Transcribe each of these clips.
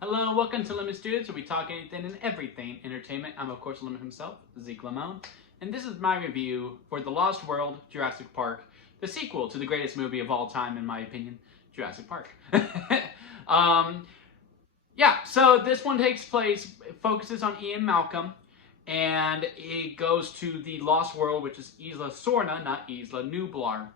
Hello, welcome to Lemon Studios, where we talk anything and everything entertainment. I'm, of course, Lemon himself, Zeke Lemon, and this is my review for The Lost World, Jurassic Park, the sequel to the greatest movie of all time, in my opinion, Jurassic Park. um, yeah, so this one takes place, focuses on Ian Malcolm, and it goes to the Lost World, which is Isla Sorna, not Isla Nublar,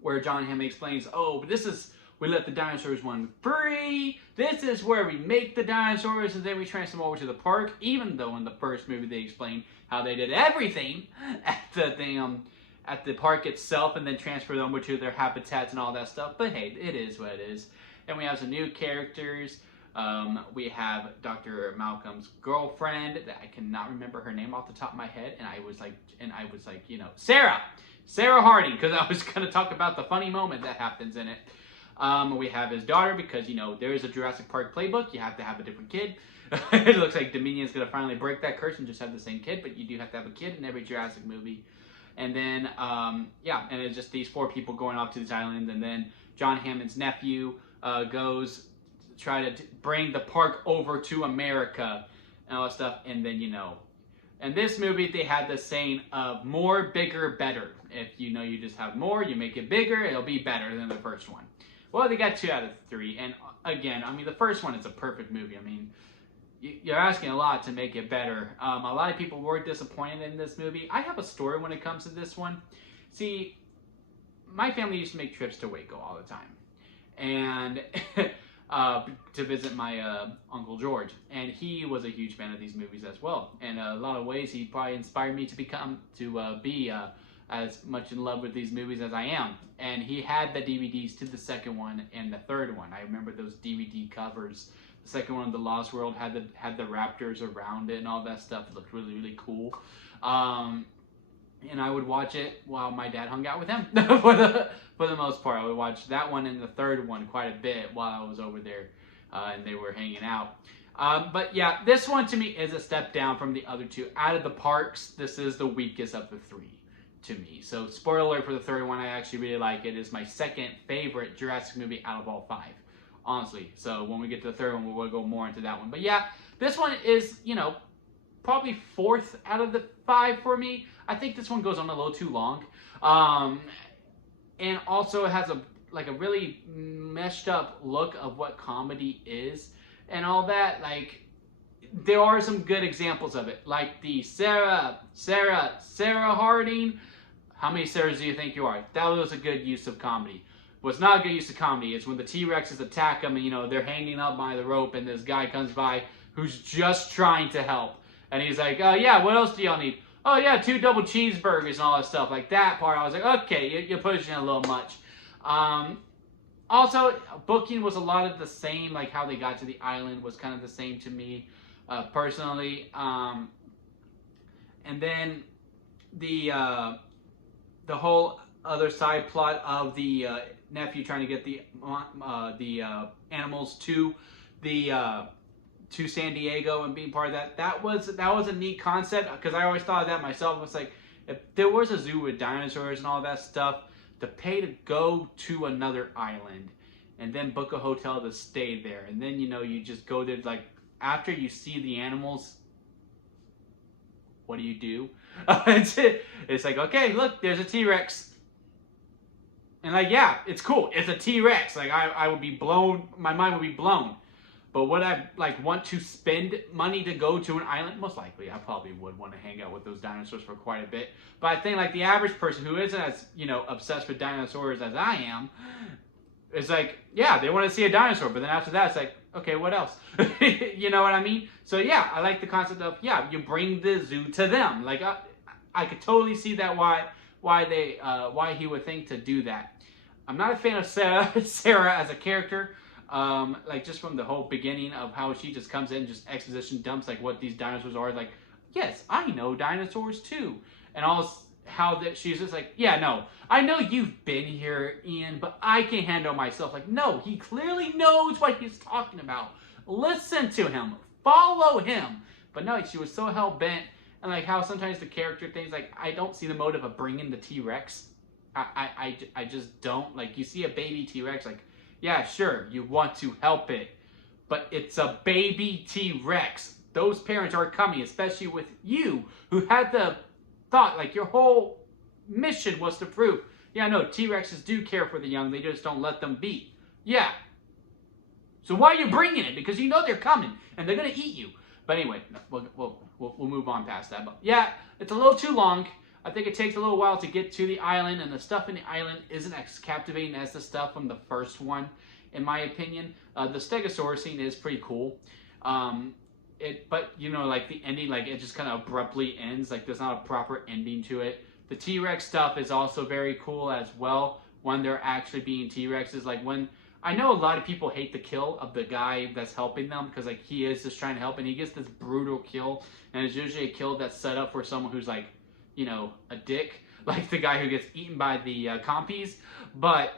where John Hammond explains, oh, but this is, we let the dinosaurs run free. This is where we make the dinosaurs and then we transfer them over to the park. Even though in the first movie they explained how they did everything at the park itself and then transfer them over to their habitats and all that stuff. But hey, it is what it is. And we have some new characters. We have Dr. Malcolm's girlfriend that I cannot remember her name off the top of my head, and I was like, you know, Sarah Harding, because I was going to talk about the funny moment that happens in it. We have his daughter, because, you know, there is a Jurassic Park playbook. You have to have a different kid. It looks like Dominion's going to finally break that curse and just have the same kid, but you do have to have a kid in every Jurassic movie. And then, yeah, and it's just these four people going off to this island, and then John Hammond's nephew goes to try to bring the park over to America and all that stuff, and then, you know, in this movie, they had the saying of more, bigger, better. If you know you just have more, you make it bigger, it'll be better than the first one. Well, they got 2 out of 3. And again, I mean, the first one is a perfect movie. I mean, you're asking a lot to make it better. A lot of people were disappointed in this movie. I have a story when it comes to this one. See, my family used to make trips to Waco all the time. And to visit my Uncle George. And he was a huge fan of these movies as well. And in a lot of ways, he probably inspired me to be as much in love with these movies as I am. And he had the DVDs to the second one and the third one. I remember those DVD covers. The second one, The Lost World, had the raptors around it and all that stuff. It looked really, really cool. And I would watch it while my dad hung out with him for the most part. I would watch that one and the third one quite a bit while I was over there and they were hanging out. But yeah, this one to me is a step down from the other two. Out of the parks, this is the weakest of the 3 to me. So spoiler alert for the third one, I actually really like it. It's my second favorite Jurassic movie out of all 5, honestly. So when we get to the third one, we'll go more into that one. But yeah, this one is, you know, probably 4th out of the 5 for me. I think this one goes on a little too long. And also it has a really meshed up look of what comedy is and all that. Like, there are some good examples of it. Like the Sarah Harding. How many Sarahs do you think you are? That was a good use of comedy. What's not a good use of comedy is when the T-Rexes attack them and, you know, they're hanging up by the rope and this guy comes by who's just trying to help. And he's like, yeah, what else do y'all need? Oh, yeah, 2 double cheeseburgers and all that stuff. Like, that part, I was like, okay, you're pushing it a little much. Also, booking was a lot of the same. Like, how they got to the island was kind of the same to me, personally. And then the whole other side plot of the nephew trying to get the animals to San Diego and being part of that. That was a neat concept, because I always thought of that myself. It was like, if there was a zoo with dinosaurs and all that stuff, to pay to go to another island and then book a hotel to stay there, and then, you know, you just go there, like, after you see the animals, what do you do? It's like, okay, look, there's a T-Rex. And like, yeah, it's cool. It's a T-Rex. Like, I would be blown, my mind would be blown. But would I, like, want to spend money to go to an island? Most likely, I probably would want to hang out with those dinosaurs for quite a bit. But I think, like, the average person who isn't as, you know, obsessed with dinosaurs as I am, is like, yeah, they want to see a dinosaur. But then after that, it's like, okay, what else? You know what I mean? So, yeah, I like the concept of, yeah, you bring the zoo to them. Like, I could totally see that why he would think to do that. I'm not a fan of Sarah as a character. Like, just from the whole beginning of how she just comes in and just exposition dumps, like, what these dinosaurs are. Like, yes, I know dinosaurs too. And all how that she's just like, yeah, no, I know you've been here, Ian, but I can handle myself. Like, no, he clearly knows what he's talking about. Listen to him. Follow him. But no, she was so hell-bent. And, like, how sometimes the character things, like, I don't see the motive of bringing the T-Rex. I just don't. Like, you see a baby T-Rex, like, yeah, sure, you want to help it. but it's a baby T-Rex. Those parents are coming, especially with you, who had the thought, like your whole mission was to prove, yeah, no, T-Rexes do care for the young, they just don't let them be. Yeah. So why are you bringing it? Because you know they're coming, and they're going to eat you. But anyway, we'll move on past that. But yeah, it's a little too long. I think it takes a little while to get to the island, and the stuff in the island isn't as captivating as the stuff from the first one, in my opinion. The Stegosaurus scene is pretty cool. But, you know, like the ending, like it just kind of abruptly ends. Like there's not a proper ending to it. The T-Rex stuff is also very cool as well, when they're actually being T-Rexes. Like when, I know a lot of people hate the kill of the guy that's helping them, because like he is just trying to help, and he gets this brutal kill, and it's usually a kill that's set up for someone who's like, you know, a dick, like the guy who gets eaten by the compies. But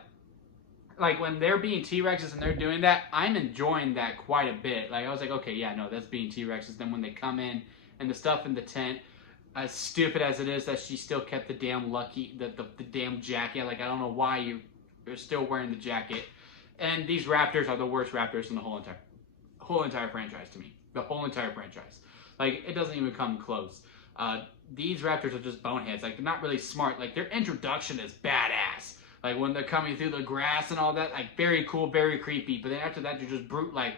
like when they're being T-Rexes and they're doing that, I'm enjoying that quite a bit. Like I was like, okay, yeah, no, that's being T-Rexes. Then when they come in and the stuff in the tent, as stupid as it is that she still kept the damn the damn jacket. Like I don't know why you're still wearing the jacket. And these raptors are the worst raptors in the whole entire franchise to me. The whole entire franchise. Like it doesn't even come close. These raptors are just boneheads. Like they're not really smart. Like their introduction is badass. Like when they're coming through the grass and all that, like very cool, very creepy. But then after that, you're just brute, like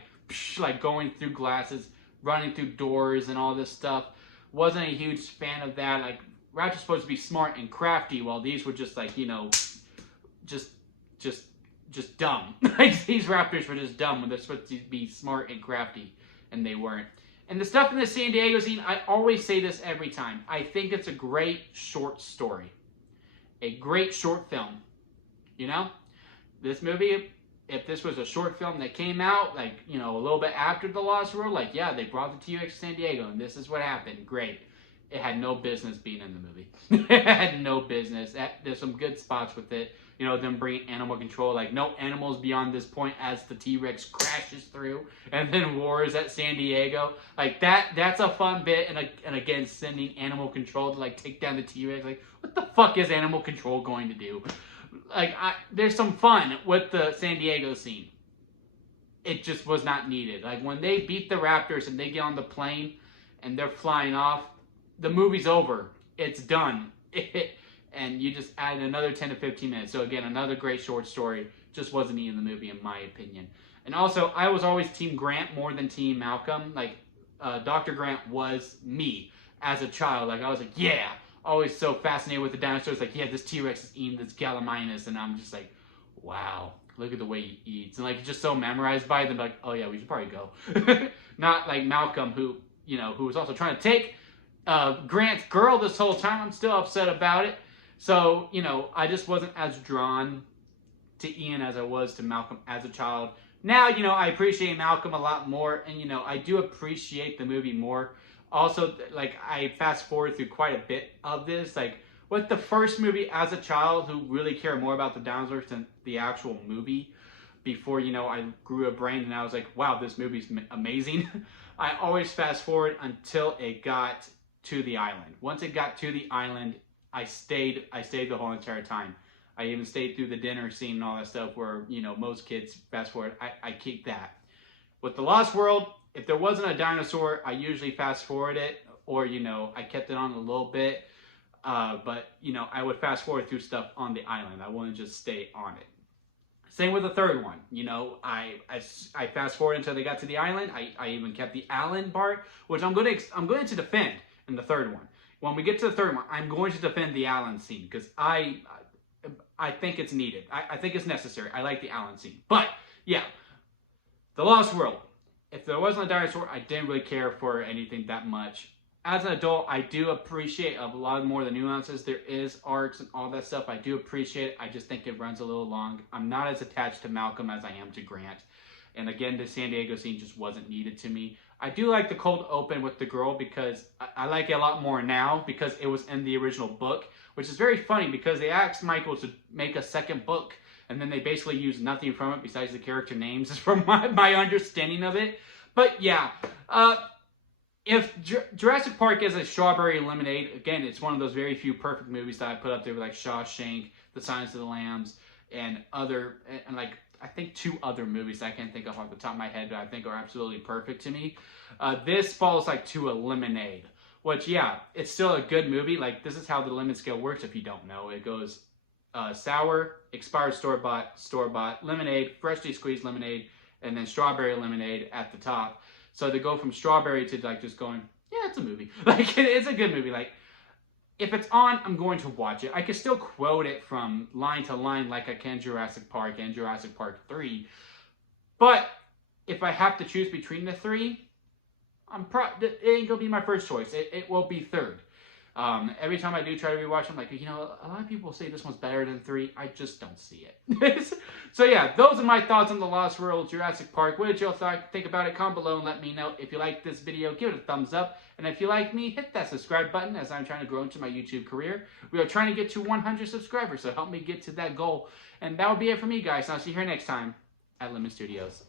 going through glasses, running through doors and all this stuff. Wasn't a huge fan of that. Like raptors supposed to be smart and crafty, while these were just like, you know, just dumb. Like these raptors were just dumb when they're supposed to be smart and crafty, and they weren't. And the stuff in the San Diego scene, I always say this every time. I think it's a great short story. A great short film. You know? This movie, if this was a short film that came out, like, you know, a little bit after The Lost World, like, yeah, they brought the T-Rex to San Diego, and this is what happened. Great. It had no business being in the movie. It had no business. There's some good spots with it. You know, them bringing animal control, like no animals beyond this point as the T-Rex crashes through and then roars at San Diego. Like that's a fun bit. And again, sending animal control to like take down the T-Rex. Like, what the fuck is animal control going to do? Like, there's some fun with the San Diego scene. It just was not needed. Like when they beat the Raptors and they get on the plane and they're flying off, the movie's over. It's done. And you just add another 10 to 15 minutes. So again, another great short story. Just wasn't needed in the movie, in my opinion. And also, I was always Team Grant more than Team Malcolm. Like, Dr. Grant was me as a child. Like, I was like, yeah. Always so fascinated with the dinosaurs. Like, yeah, this T-Rex is eating this Gallimimus. And I'm just like, wow. Look at the way he eats. And like, just so memorized by them. Like, oh yeah, we should probably go. Not like Malcolm, who, you know, who was also trying to take Grant's girl this whole time. I'm still upset about it. So, you know, I just wasn't as drawn to Ian as I was to Malcolm as a child. Now, you know, I appreciate Malcolm a lot more, and, you know, I do appreciate the movie more. Also, like, I fast forward through quite a bit of this. Like, with the first movie as a child, who really cared more about the dinosaurs than the actual movie, before, you know, I grew a brain and I was like, wow, this movie's amazing. I always fast forward until it got to the island. Once it got to the island, I stayed the whole entire time. I even stayed through the dinner scene and all that stuff where, you know, most kids fast forward. I keep that. With The Lost World, if there wasn't a dinosaur, I usually fast forward it, or, you know, I kept it on a little bit. But, you know, I would fast forward through stuff on the island. I wouldn't just stay on it. Same with the third one. You know, I fast forward until they got to the island. I even kept the island part, which I'm going to defend in the third one. When we get to the third one, I'm going to defend the Allen scene, because I think it's needed. I think it's necessary. I like the Allen scene. But, yeah, The Lost World. If there wasn't a dinosaur, I didn't really care for anything that much. As an adult, I do appreciate a lot more of the nuances. There is arcs and all that stuff. I do appreciate it. I just think it runs a little long. I'm not as attached to Malcolm as I am to Grant. And again, the San Diego scene just wasn't needed to me. I do like the cold open with the girl, because I like it a lot more now because it was in the original book, which is very funny because they asked Michael to make a second book, and then they basically used nothing from it besides the character names, is from my understanding of it. But yeah, if Jurassic Park is a strawberry lemonade, again, it's one of those very few perfect movies that I put up there with like Shawshank, The Silence of the Lambs, and like I think 2 other movies I can't think of off the top of my head that I think are absolutely perfect to me. This falls like to a Lemonade, which, yeah, it's still a good movie. Like, this is how the lemon scale works if you don't know. It goes sour, expired store-bought, lemonade, freshly squeezed lemonade, and then strawberry lemonade at the top. So they go from strawberry to like just going, yeah, it's a movie. Like, it's a good movie. Like, if it's on, I'm going to watch it. I can still quote it from line to line like I can Jurassic Park and Jurassic Park 3. But if I have to choose between the 3, it ain't gonna be my first choice. It will be third. Every time I do try to rewatch, I'm like, you know, a lot of people say this one's better than 3. I just don't see it. So yeah, those are my thoughts on The Lost World, Jurassic Park. What did y'all think about it? Comment below and let me know. If you like this video, give it a thumbs up. And if you like me, hit that subscribe button as I'm trying to grow into my YouTube career. We are trying to get to 100 subscribers, so help me get to that goal. And that will be it for me, guys. I'll see you here next time at Lemon Studios.